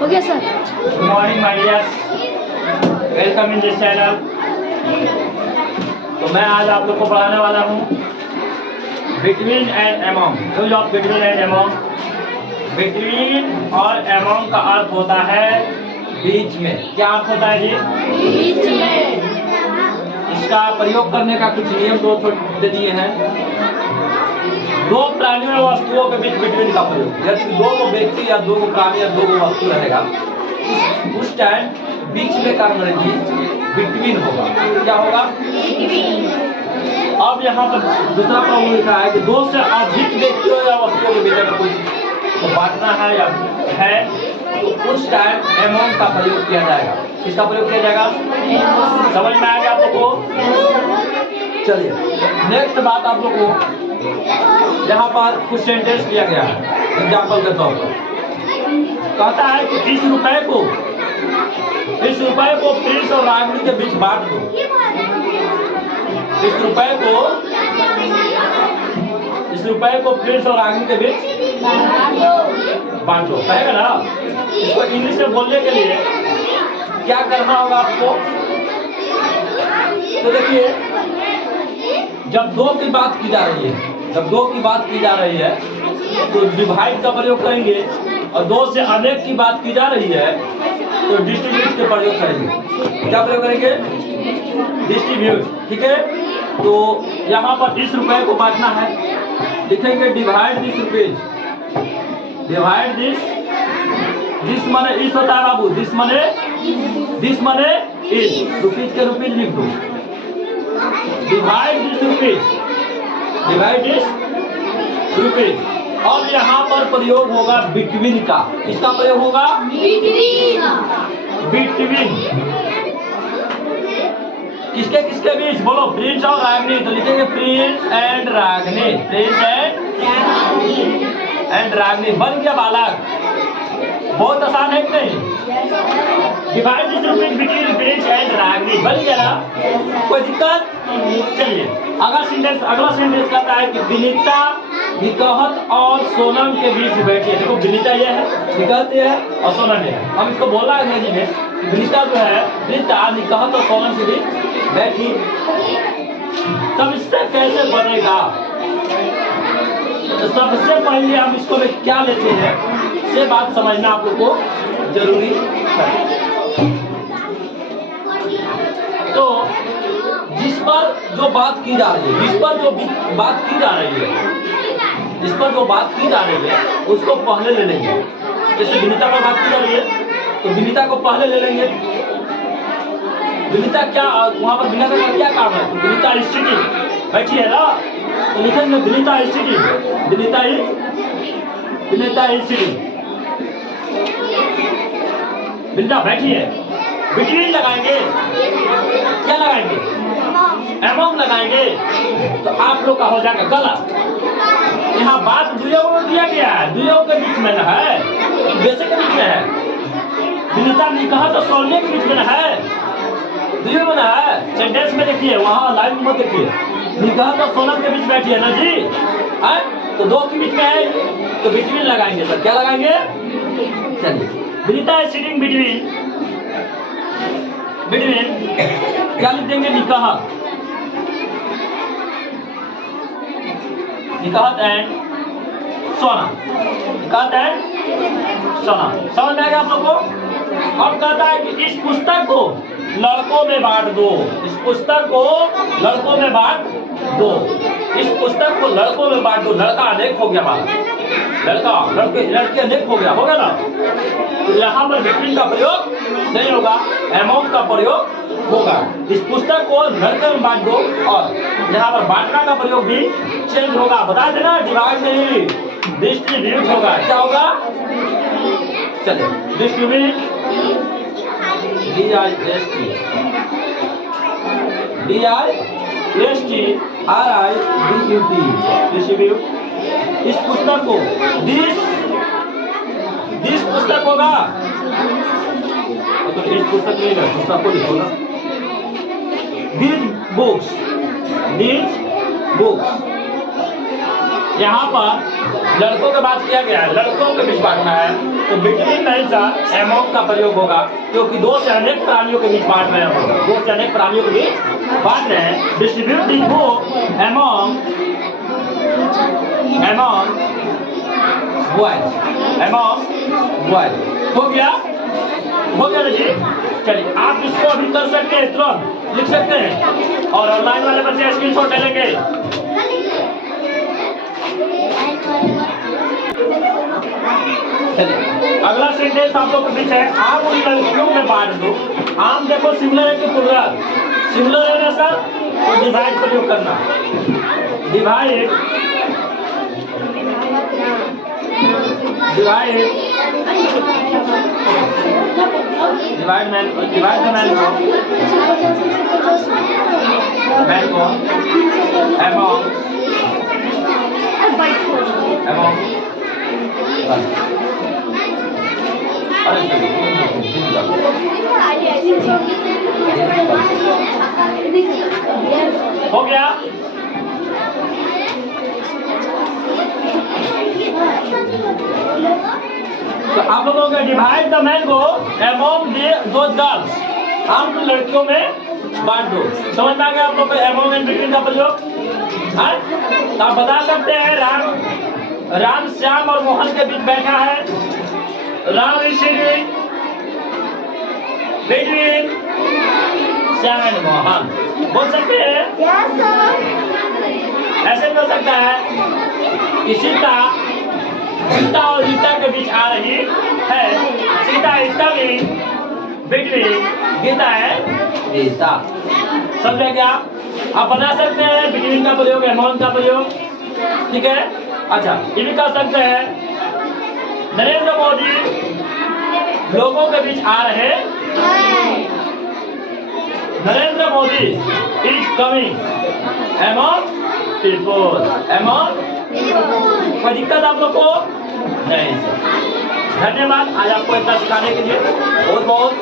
हो गया sir. Good morning my dears, welcome in this channel. तो मैं आज आप लोग को पढ़ाने वाला हूँ between and among. Use of between and among. Between और अमॉन्ग का अर्थ होता है बीच में। क्या अर्थ होता है जी? बीच में। इसका प्रयोग करने का कुछ नियम दे दिए हैं। दो प्राणियों और वस्तुओं के बीच बिटवीन का प्रयोग। यदि दो को व्यक्ति या दो को प्राणी या दो को वस्तु रहेगा, उस टाइम बीच में का अंग्रेजी बिटवीन होगा। क्या होगा? अब यहाँ पर दूसरा प्रॉब्लम लिखा है कि दो से अधिक व्यक्तियों या वस्तुओं के बीच अगर कोई तो बांटना है या है तो उस टाइम अमॉन्ग का प्रयोग किया जाएगा। किसका प्रयोग किया जाएगा? समझ में आएगा आप लोग को? चलिए नेक्स्ट बात आप लोग को यहाँ पर कुछ सेंटेंस दिया गया है एग्जाम्पल के तौर पर। कहता है कि इस रुपए को प्रिंस और रागनी के बीच बांट दो। इस रुपए को प्रिंस और रागनी के बीच बांटो। कहेगा ना? इसको इंग्लिश में बोलने के लिए क्या करना होगा आपको? तो देखिए, जब दो की बात की जा रही है तो डिवाइड का प्रयोग करेंगे, और दो से अनेक की बात की जा रही है तो डिस्ट्रीब्यूट का प्रयोग करेंगे। क्या प्रयोग करेंगे? डिस्ट्रीब्यूट। ठीक है, तो यहाँ पर इस रुपए को बांटना है, लिखेंगे divide this rupees. Divide this माने इस होता है बाबू, दिस माने इस। रुपीज के रुपीज लिख दो। Divide this rupees. अब यहाँ पर प्रयोग होगा बिटवीन का। किसका प्रयोग होगा? बिटवीन। किसके किसके बीच? बोलो। प्रिंस और रागनी। तो लिखेंगे Prince and Ragni. Prince and Ragni. बन गया बालक। बहुत आसान है कि नहीं? Divide this rupees between Prince and Ragni. बन गया ना? कोई दिक्कत? चलिए अगला सेंटेंस कहता है कि विनीता निकहत और सोनम के बीच बैठी है। देखो विनीता ये है, निकहत ये है और सोनम ये है। हम इसको बोल रहा है अंग्रेजी में, विनीता जो है विनीता निकहत और सोनम के बीच बैठी। तब इससे कैसे बनेगा? तो सबसे पहले हम इसको में क्या लेते हैं ये बात समझना आप लोग को जरूरी है। तो जिस पर जो बात की जा रही है, जिस पर जो बात की जा रही है उसको पहले ले लेंगे। जैसे विनीता पर बात की जा रही है तो विनीता को पहले ले लेंगे। विनीता क्या वहां पर विनीता का क्या काम है? तो विनीता स्थिति बैठी है ना, तो लिखेंगे विनीता स्थिति। विनीता बैठी है। बिटवीन लगाएंगे। क्या लगाएंगे? अमॉन्ग लगाएंगे। तो आप लोग का हो जाएगा गलत। यहाँ बात दुइयों को दिया गया है, दुइयों के बीच में ना है, वैसे के बीच में है। विनीता निकहत और सोनम के बीच में ना है, दुइयों में ना है। सेंटेंस में देखिए, वहाँ लाइन में देखिए, निकहत और सोनम के बीच बैठी है ना जी, है? तो दो के बीच में है तो बिटवीन लगाएंगे। सर क्या लगाएंगे? चलिए विनीता इज सिटिंग बिटवीन क्या लिख देंगे? निकहत एंड सोना। समझ में आएगा आप लोग को? अब कहता है कि इस पुस्तक को लड़कों में बांट दो। लड़का अनेक हो गया बालक, लड़के अनेक हो गया, होगा ना? तो यहाँ पर बिटवीन का प्रयोग नहीं होगा, अमॉन्ग का प्रयोग होगा। इस पुस्तक को लड़के में बांट दो, और यहाँ पर बांटना का प्रयोग भी चेंज होगा। बता देना, डिवाइड नहीं, डिस्ट्रीब्यूट होगा। क्या होगा? चलिए डिस्ट्रीब्यूट, डिस्ट्रीब्यूट। इस पुस्तक को दिस पुस्तक होगा, तो इस पुस्तक नहीं है, पुस्तक को लिखो ना। This books. यहाँ पर लड़कों की बात किया गया है, लड़कों के बीच बांटना है। तो बिटवीन नहीं था एमोंग का प्रयोग होगा, क्योंकि दो से अनेक प्राणियों के बीच बांट रहे हैं, दो से अनेक प्राणियों के बीच बांट रहे हैं। डिस्ट्रीब्यूट दी बुक एमोंग बॉयज। हो गया ना जी? चलिए आप इसको अभी कर सकते हैं, तुरंत लिख सकते हैं, और ऑनलाइन वाले बच्चे स्क्रीनशॉट ले लेंगे। चलिए अगला सेंटेंस आप लोग के बीच है, आप उन लड़कियों में बांट दो। आम देखो सिमिलर है कि प्लुरल? सिमिलर है ना सर, तो डिवाइड प्रयोग करना। डिवाइड मैन को एमोंग हो गया। तो आप लोगों का divide the mango among those girls, हम तो लड़कियों में बांट दो। समझ में आ गया आप लोग को एमोंग एंड बिटवीन का प्रयोग? तो आप बता सकते हैं राम श्याम और मोहन के बीच बैठा है। Ram is sitting between Shyam and Mohan. बोल सकते हैं? ऐसे भी हो सकता है कि सीता और गीता के बीच आ रही है। Sita is coming between Gita and Gita. समझे क्या? आप बता सकते हैं बिटवीन का प्रयोग, एमोंग का प्रयोग, ठीक है। अच्छा ये भी कर सकते हैं, नरेंद्र मोदी लोगों के बीच आ रहे। Narendra Modi is coming among people, among. कोई दिक्कत आप लोग को नहीं? धन्यवाद आज आपको इतना सिखाने के लिए, बहुत बहुत